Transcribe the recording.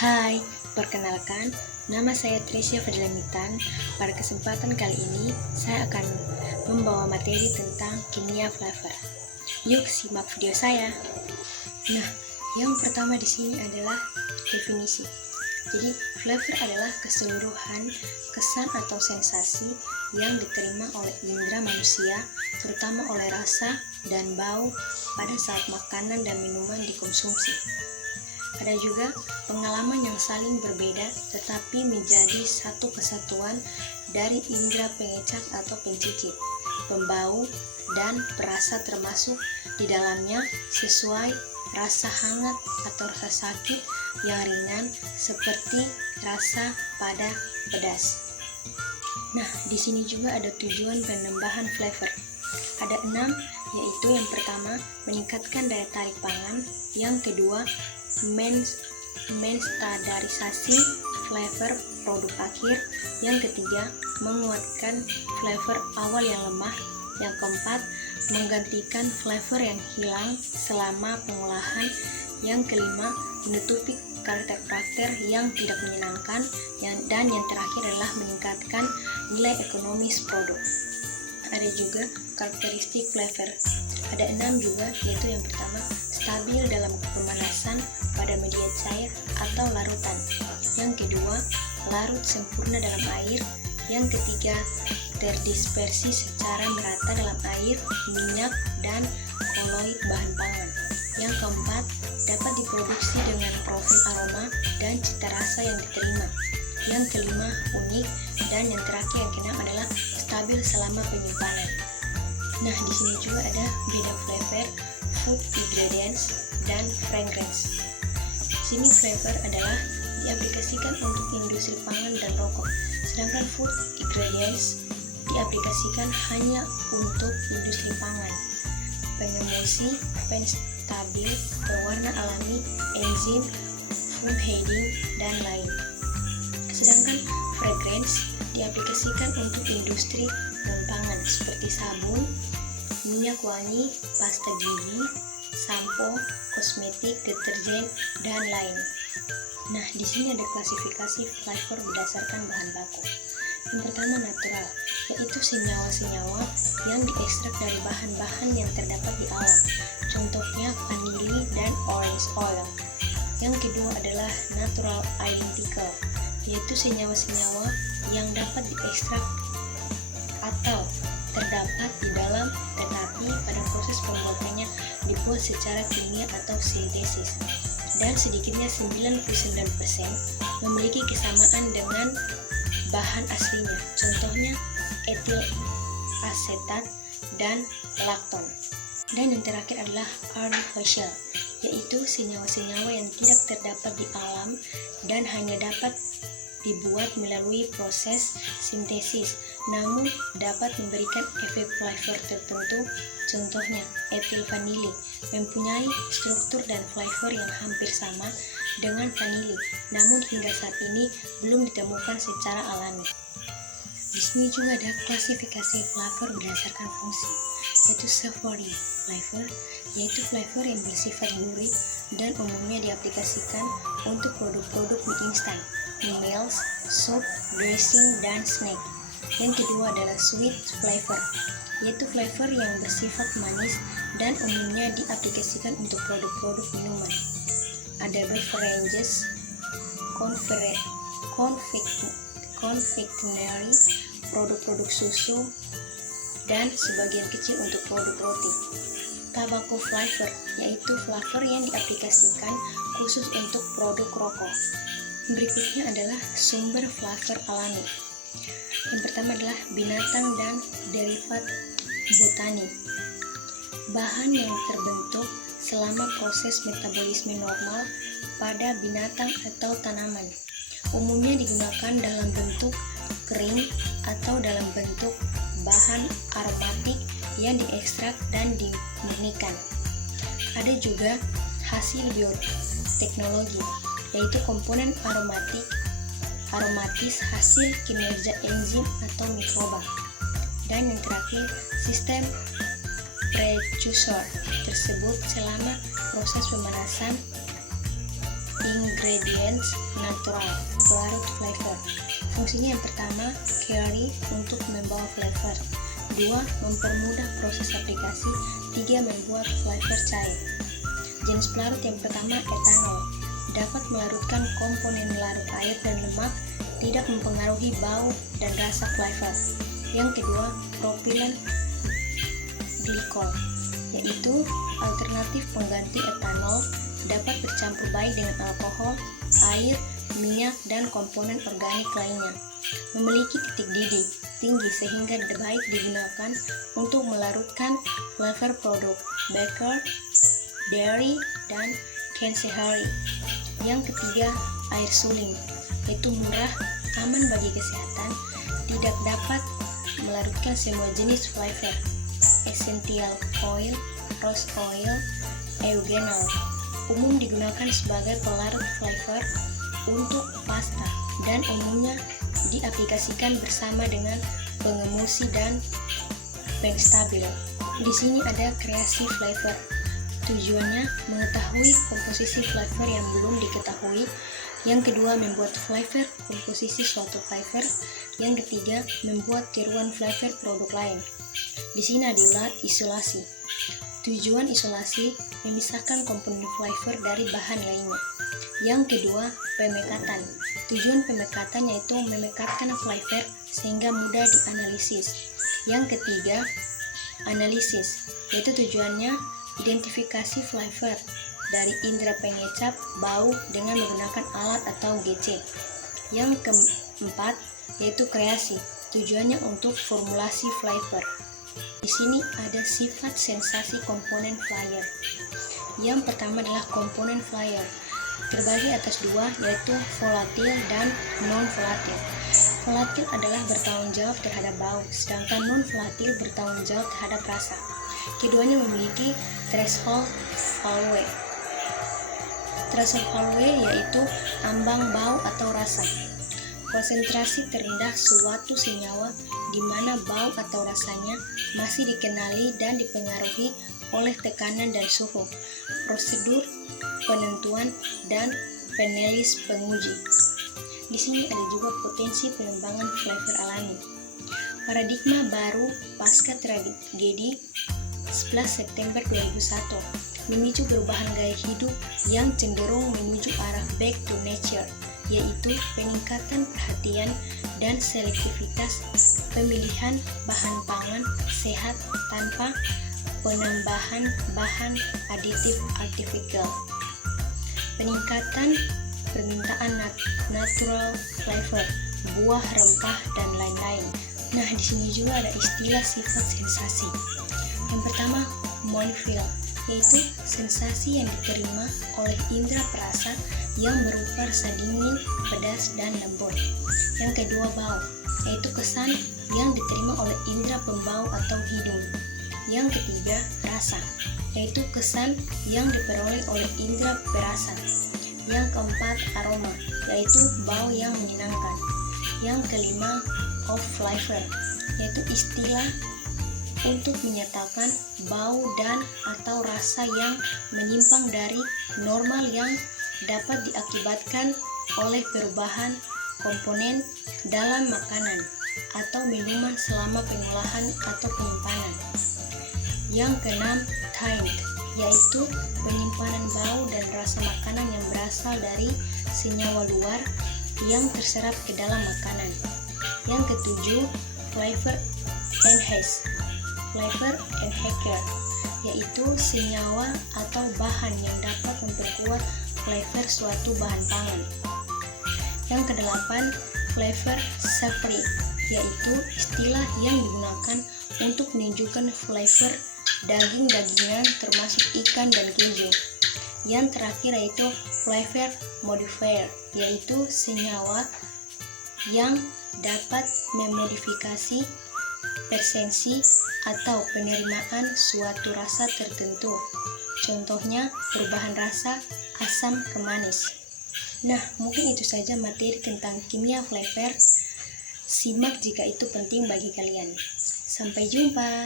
Hai, perkenalkan, nama saya Tresya Fadlamitan. Pada kesempatan kali ini, saya akan membawa materi tentang kimia flavor. Yuk simak video saya. Nah, yang pertama di sini adalah definisi. Jadi, flavor adalah keseluruhan kesan atau sensasi yang diterima oleh indera manusia, terutama oleh rasa dan bau pada saat makanan dan minuman dikonsumsi. Ada juga pengalaman yang saling berbeda tetapi menjadi satu kesatuan dari indera pengecap atau pencicip, pembau, dan perasa termasuk di dalamnya sesuai rasa hangat atau rasa sakit yang ringan seperti rasa pada pedas. Nah, di sini juga ada tujuan penambahan flavor. Ada 6, yaitu yang pertama, meningkatkan daya tarik pangan, yang kedua, menstandarisasi flavor produk akhir, yang ketiga, menguatkan flavor awal yang lemah, yang keempat, menggantikan flavor yang hilang selama pengolahan, yang kelima, menutupi karakter-karakter yang tidak menyenangkan, dan yang terakhir adalah meningkatkan nilai ekonomis produk. Ada juga karakteristik flavor. Ada 6 juga, yaitu yang pertama, stabil dalam pemanasan pada media cair atau larutan. Yang kedua, larut sempurna dalam air. Yang ketiga, terdispersi secara merata dalam air, minyak, dan koloid bahan pangan. Yang keempat, dapat diproduksi dengan profil aroma dan cita rasa yang diterima. Yang kelima, unik, dan yang terakhir yang keenam adalah stabil selama penyimpanan. Nah, di sini juga ada beda flavor, food ingredients, dan fragrance. Sini flavor adalah diaplikasikan untuk industri pangan dan rokok, sedangkan food ingredients diaplikasikan hanya untuk industri pangan, pengemulsi, penstabil, pewarna alami, enzim, food hiding, dan lain. Sedangkan fragrance diaplikasikan untuk industri non-pangan seperti sabun, minyak wangi, pasta gigi, sampo, kosmetik, deterjen, dan lain. Nah, di sini ada klasifikasi flavor berdasarkan bahan baku. Yang pertama natural, yaitu senyawa-senyawa yang diekstrak dari bahan-bahan yang terdapat di alam. Contohnya vanili dan orange oil. Yang kedua adalah natural identical, yaitu senyawa-senyawa yang dapat diekstrak atau terdapat di dalam tetapi pada proses pembuatannya dibuat secara kimia atau sintesis, dan sedikitnya 99% memiliki kesamaan dengan bahan aslinya, contohnya etil asetat dan lakton. Dan yang terakhir adalah artificial, yaitu senyawa-senyawa yang tidak terdapat di alam dan hanya dapat dibuat melalui proses sintesis, namun dapat memberikan efek flavor tertentu. Contohnya, etil vanili mempunyai struktur dan flavor yang hampir sama dengan vanili, namun hingga saat ini belum ditemukan secara alami. Di sini juga ada klasifikasi flavor berdasarkan fungsi, yaitu savory flavor, yaitu flavor yang bersifat gurih dan umumnya diaplikasikan untuk produk-produk mie instan, meals, sup, dressing, dan snack. Yang kedua adalah sweet flavor, yaitu flavor yang bersifat manis dan umumnya diaplikasikan untuk produk-produk minuman. Ada beverages, confectionery, produk-produk susu, dan sebagian kecil untuk produk roti. Tobacco flavor, yaitu flavor yang diaplikasikan khusus untuk produk rokok. Berikutnya adalah sumber flavor alami. Yang pertama adalah binatang dan derivat botani. Bahan yang terbentuk selama proses metabolisme normal pada binatang atau tanaman. Umumnya digunakan dalam bentuk kering atau dalam bentuk bahan aromatik yang diekstrak dan dimurnikan. Ada juga hasil bioteknologi, yaitu komponen aromatis hasil kinerja enzim atau mikroba. Dan yang terakhir, sistem precursor tersebut selama proses pemanasan Ingredients natural, pelarut flavor. Fungsinya yang pertama, carry, untuk membawa flavor. 2. Mempermudah proses aplikasi. 3. Membuat flavor cair. Jenis pelarut yang pertama, etanol. Dapat melarutkan komponen larut air dan lemak, tidak mempengaruhi bau dan rasa flavor. Yang kedua, propilen glikol, yaitu alternatif pengganti etanol, dapat bercampur baik dengan alkohol, air, minyak, dan komponen organik lainnya. Memiliki titik didih tinggi sehingga baik digunakan untuk melarutkan flavor produk baker, dairy, dan consistory. Yang ketiga, air suling, yaitu murah, aman bagi kesehatan, tidak dapat melarutkan semua jenis flavor. Essential oil, rose oil, eugenol, umum digunakan sebagai pelarut flavor untuk pasta dan umumnya diaplikasikan bersama dengan pengemulsi dan penstabil. Di sini ada kreasi flavor. Tujuannya mengetahui komposisi flavor yang belum diketahui. Yang kedua, membuat flavor komposisi suatu flavor. Yang ketiga, membuat tiruan flavor produk lain. Di sini ada isolasi. Tujuan isolasi memisahkan komponen flavor dari bahan lainnya. Yang kedua, pemekatan. Tujuan pemekatan yaitu memekatkan flavor sehingga mudah dianalisis. Yang ketiga, analisis, yaitu tujuannya identifikasi flavor dari indera pengecap bau dengan menggunakan alat atau gadget. Yang keempat, yaitu kreasi. Tujuannya untuk formulasi flavor. Di sini ada sifat sensasi komponen flavor. Yang pertama adalah komponen flavor. Terbagi atas dua, yaitu volatil dan non-volatil. Volatil adalah bertanggung jawab terhadap bau, sedangkan non-volatil bertanggung jawab terhadap rasa. Keduanya memiliki threshold value. Threshold value yaitu ambang bau atau rasa. Konsentrasi terendah suatu senyawa di mana bau atau rasanya masih dikenali dan dipengaruhi oleh tekanan dan suhu. Prosedur penentuan dan penulis penguji. Di sini ada juga potensi pengembangan flavor alami. Paradigma baru pasca tragedi 11 September 2001 memicu perubahan gaya hidup yang cenderung menuju arah back to nature, yaitu peningkatan perhatian dan selektivitas pemilihan bahan pangan sehat tanpa penambahan bahan aditif artificial. Peningkatan permintaan natural flavor, buah, rempah, dan lain-lain. Nah, di sini juga ada istilah sifat sensasi. Yang pertama, mouthfeel, yaitu sensasi yang diterima oleh indera perasa yang berupa rasa dingin, pedas, dan lembut. Yang kedua, bau, yaitu kesan yang diterima oleh indera pembau atau hidung. Yang ketiga, rasa, yaitu kesan yang diperoleh oleh indera perasa. Yang keempat, aroma, yaitu bau yang menyenangkan. Yang kelima, of flavor, yaitu istilah untuk menyatakan bau dan atau rasa yang menyimpang dari normal yang dapat diakibatkan oleh perubahan komponen dalam makanan atau minuman selama pengolahan atau penyimpanan. Yang keenam, taint, yaitu penyimpanan bau dan rasa makanan yang berasal dari senyawa luar yang terserap ke dalam makanan. Yang ketujuh, flavor enhancer, yaitu senyawa atau bahan yang dapat memperkuat flavor suatu bahan pangan. Yang kedelapan, flavor savory, yaitu istilah yang digunakan untuk menunjukkan flavor daging-dagingan termasuk ikan dan keju. Yang terakhir yaitu flavor modifier, yaitu senyawa yang dapat memodifikasi persepsi atau penerimaan suatu rasa tertentu. Contohnya perubahan rasa asam ke manis. Nah, mungkin itu saja materi tentang kimia flavor. Simak jika itu penting bagi kalian. Sampai jumpa.